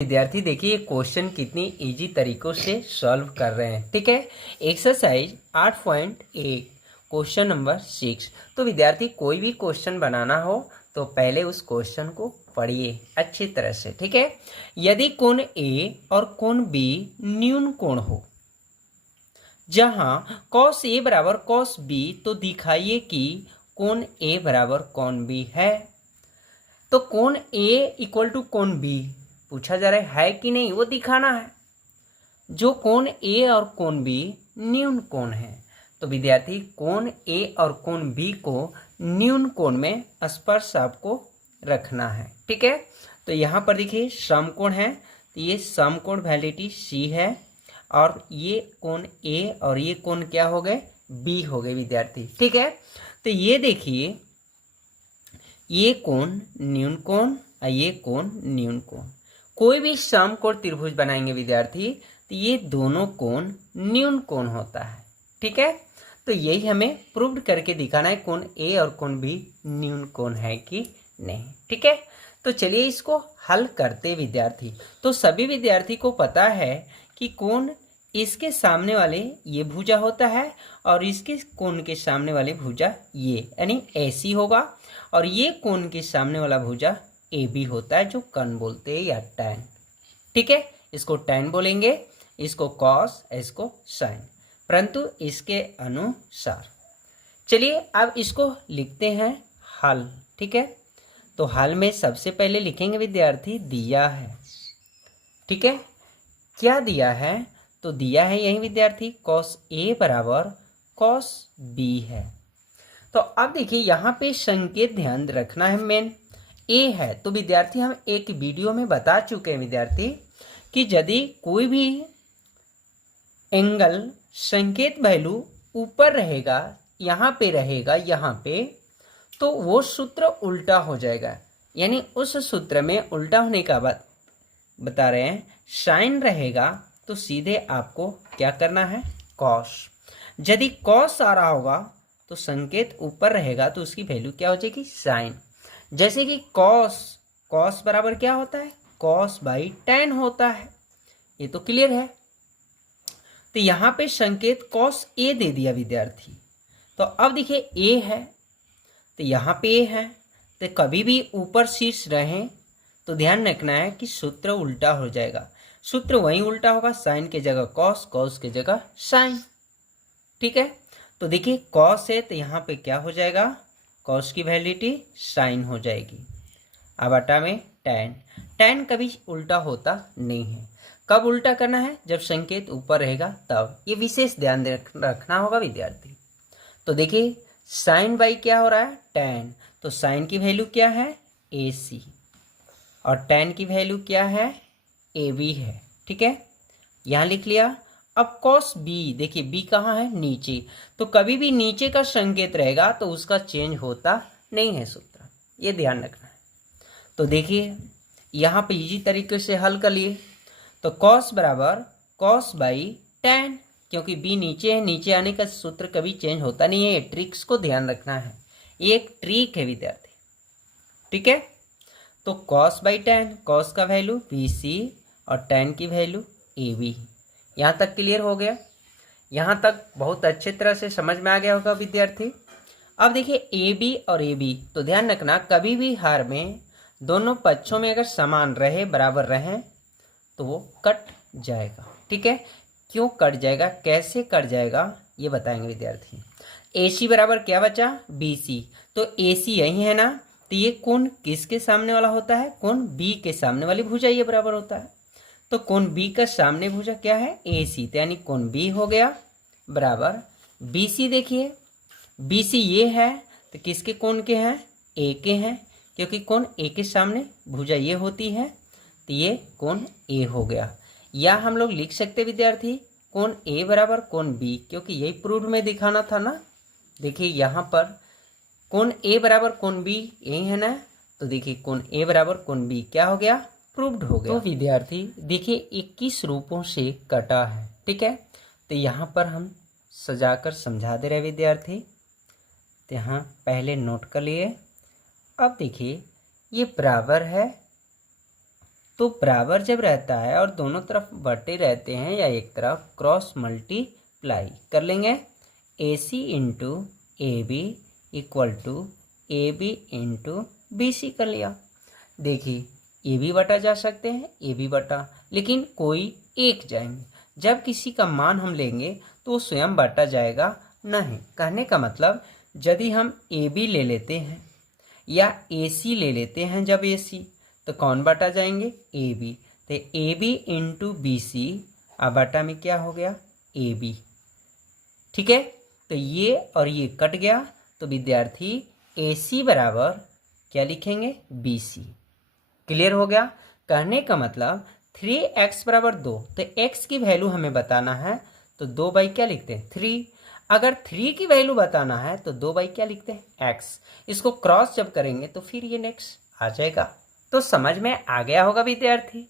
विद्यार्थी देखिए क्वेश्चन कितनी इजी तरीकों से सॉल्व कर रहे हैं। ठीक है, एक्सरसाइज 8.1 क्वेश्चन नंबर 6। तो विद्यार्थी कोई भी क्वेश्चन बनाना हो तो पहले उस क्वेश्चन को पढ़िए अच्छी तरह से। ठीक है, यदि कोण ए और कोण बी न्यून कोण हो, जहां cos ए बराबर cos बी, तो दिखाइए कि कोण ए बराबर कोण बी है। तो कोण ए इक्वल टू कोण बी पूछा जा रहा है कि नहीं, वो दिखाना है। जो कोण ए और कोण बी न्यून कोण है, तो विद्यार्थी कोण ए और कोण बी को न्यून कोण में स्पर्श आपको रखना है। ठीक है, तो यहाँ पर देखिए समकोण है, तो ये समकोण वैल्यूटी सी है, और ये कोण ए और ये कोण क्या हो गए, बी हो गए विद्यार्थी। ठीक है, तो ये देखिए ये कोण न्यून कोण और ये कोण न्यून कोण। कोई भी समकोण त्रिभुज बनाएंगे विद्यार्थी, तो ये दोनों कोण न्यून कोण होता है। ठीक है, तो यही हमें प्रूव करके दिखाना है कोण ए और कोण बी न्यून कोण है कि नहीं। ठीक है, तो चलिए इसको हल करते विद्यार्थी। तो सभी विद्यार्थी को पता है कि कोण इसके सामने वाले ये भुजा होता है और इसके कोण के सामने वाले भुजा ये यानी ऐसी होगा, और ये कोण के सामने वाला भुजा ए बी होता है, जो कर्ण बोलते हैं या टैन। ठीक है, इसको टैन बोलेंगे, इसको कॉस, इसको साइन, परंतु इसके अनुसार। चलिए अब इसको लिखते हैं हल। ठीक है, तो हल में सबसे पहले लिखेंगे विद्यार्थी दिया है। ठीक है, क्या दिया है, तो दिया है यही विद्यार्थी कॉस ए बराबर कॉस बी है। तो अब देखिए यहाँ पे संकेत ध्यान रखना है, मेन ए है। तो विद्यार्थी हम एक वीडियो में बता चुके हैं विद्यार्थी कि यदि कोई भी एंगल संकेत वैल्यू ऊपर रहेगा, यहाँ पे रहेगा, यहाँ पे, तो वो सूत्र उल्टा हो जाएगा। यानी उस सूत्र में उल्टा होने का बात बता रहे हैं, साइन रहेगा तो सीधे आपको क्या करना है, कॉस। यदि कॉस आ रहा होगा तो संकेत ऊपर रहेगा, तो उसकी वैल्यू क्या हो जाएगी, साइन। जैसे कि कॉस बराबर क्या होता है, कॉस बाई टैन होता है, ये तो क्लियर है। तो यहाँ पे संकेत कॉस ए दे दिया विद्यार्थी। तो अब देखिए ए है, तो यहाँ पे ए है, तो कभी भी ऊपर शीर्ष रहे तो ध्यान रखना है कि सूत्र उल्टा हो जाएगा। सूत्र वहीं उल्टा होगा, साइन के जगह कॉस, कॉस के जगह साइन। ठीक है, तो देखिए कॉस है तो यहाँ पे क्या हो जाएगा, कॉस की वैल्यूटी साइन हो जाएगी। अब अटा में टैन, टैन कभी उल्टा होता नहीं है। कब उल्टा करना है, जब संकेत ऊपर रहेगा तब। ये विशेष ध्यान रखना होगा विद्यार्थी। तो देखिए साइन बाई क्या हो रहा है, टैन, तो साइन की वैल्यू क्या है, ए सी, और टैन की वैल्यू क्या है, ए बी है। ठीक है, यहाँ लिख लिया। अब कॉस बी, देखिए बी कहाँ है, नीचे, तो कभी भी नीचे का संकेत रहेगा तो उसका चेंज होता नहीं है सूत्र, ये ध्यान रखना है। तो देखिए यहाँ पे इजी तरीके से हल कर लिए। तो कॉस बराबर कॉस बाई टैन, क्योंकि बी नीचे है, नीचे आने का सूत्र कभी चेंज होता नहीं है। ये ट्रिक्स को ध्यान रखना है, ये एक ट्रिक है विद्यार्थी। ठीक है, तो कॉस बाई टैन, कॉस का वैल्यू बी सी और टैन की वैल्यू ए बी। यहाँ तक क्लियर हो गया, यहाँ तक बहुत अच्छे तरह से समझ में आ गया होगा विद्यार्थी। अब देखिए ए बी और ए बी, तो ध्यान रखना कभी भी हार में दोनों पक्षों में अगर समान रहे, बराबर रहे, तो वो कट जाएगा। ठीक है, क्यों कट जाएगा, कैसे कट जाएगा, ये बताएंगे विद्यार्थी। ए सी बराबर क्या बचा, बी सी, तो ए सी यही है ना, तो ये कोण किसके सामने वाला होता है, कोण बी के सामने वाली भुजा ये बराबर होता है। तो कोण बी का सामने भुजा क्या है, ए सी, तो यानी कोण बी हो गया बराबर बी सी। देखिए बी सी ये है, तो किसके कोण के हैं, ए के हैं, क्योंकि कोण ए के सामने भुजा ये होती है, तो ये कोण ए हो गया। या हम लोग लिख सकते विद्यार्थी कोण ए बराबर कोण बी, क्योंकि यही प्रूफ में दिखाना था ना। देखिए यहाँ पर कोण ए बराबर कोण बी यही है ना, तो देखिए कोण ए बराबर कोण बी क्या हो गया, प्रूव्ड हो गया। तो विद्यार्थी देखिए 21 रूपों से कटा है। ठीक है, तो यहाँ पर हम सजाकर समझा दे रहे विद्यार्थी, तो यहाँ पहले नोट कर लिए। अब देखिए ये बराबर है तो बराबर जब रहता है और दोनों तरफ बटे रहते हैं या एक तरफ, क्रॉस मल्टीप्लाई कर लेंगे। A C into A B equal to A B into B C कर लिया। देखिए ए भी बटा जा सकते हैं, ए भी बटा, लेकिन कोई एक जाएंगे। जब किसी का मान हम लेंगे तो वो स्वयं बांटा जाएगा नहीं। कहने का मतलब यदि हम ए बी ले लेते हैं या ए सी ले लेते हैं, जब ए सी, तो कौन बांटा जाएंगे, ए बी। तो A B into B C, अब बाटा में क्या हो गया, ए बी। ठीक है, तो ये और ये कट गया, तो विद्यार्थी ए सी बराबर क्या लिखेंगे, बी सी। क्लियर हो गया। कहने का मतलब 3x बराबर 2, तो x की वैल्यू हमें बताना है, तो 2 बाई क्या लिखते हैं, 3। अगर 3 की वैल्यू बताना है तो 2 बाई क्या लिखते हैं, x। इसको क्रॉस जब करेंगे तो फिर ये नेक्स्ट आ जाएगा। तो समझ में आ गया होगा विद्यार्थी।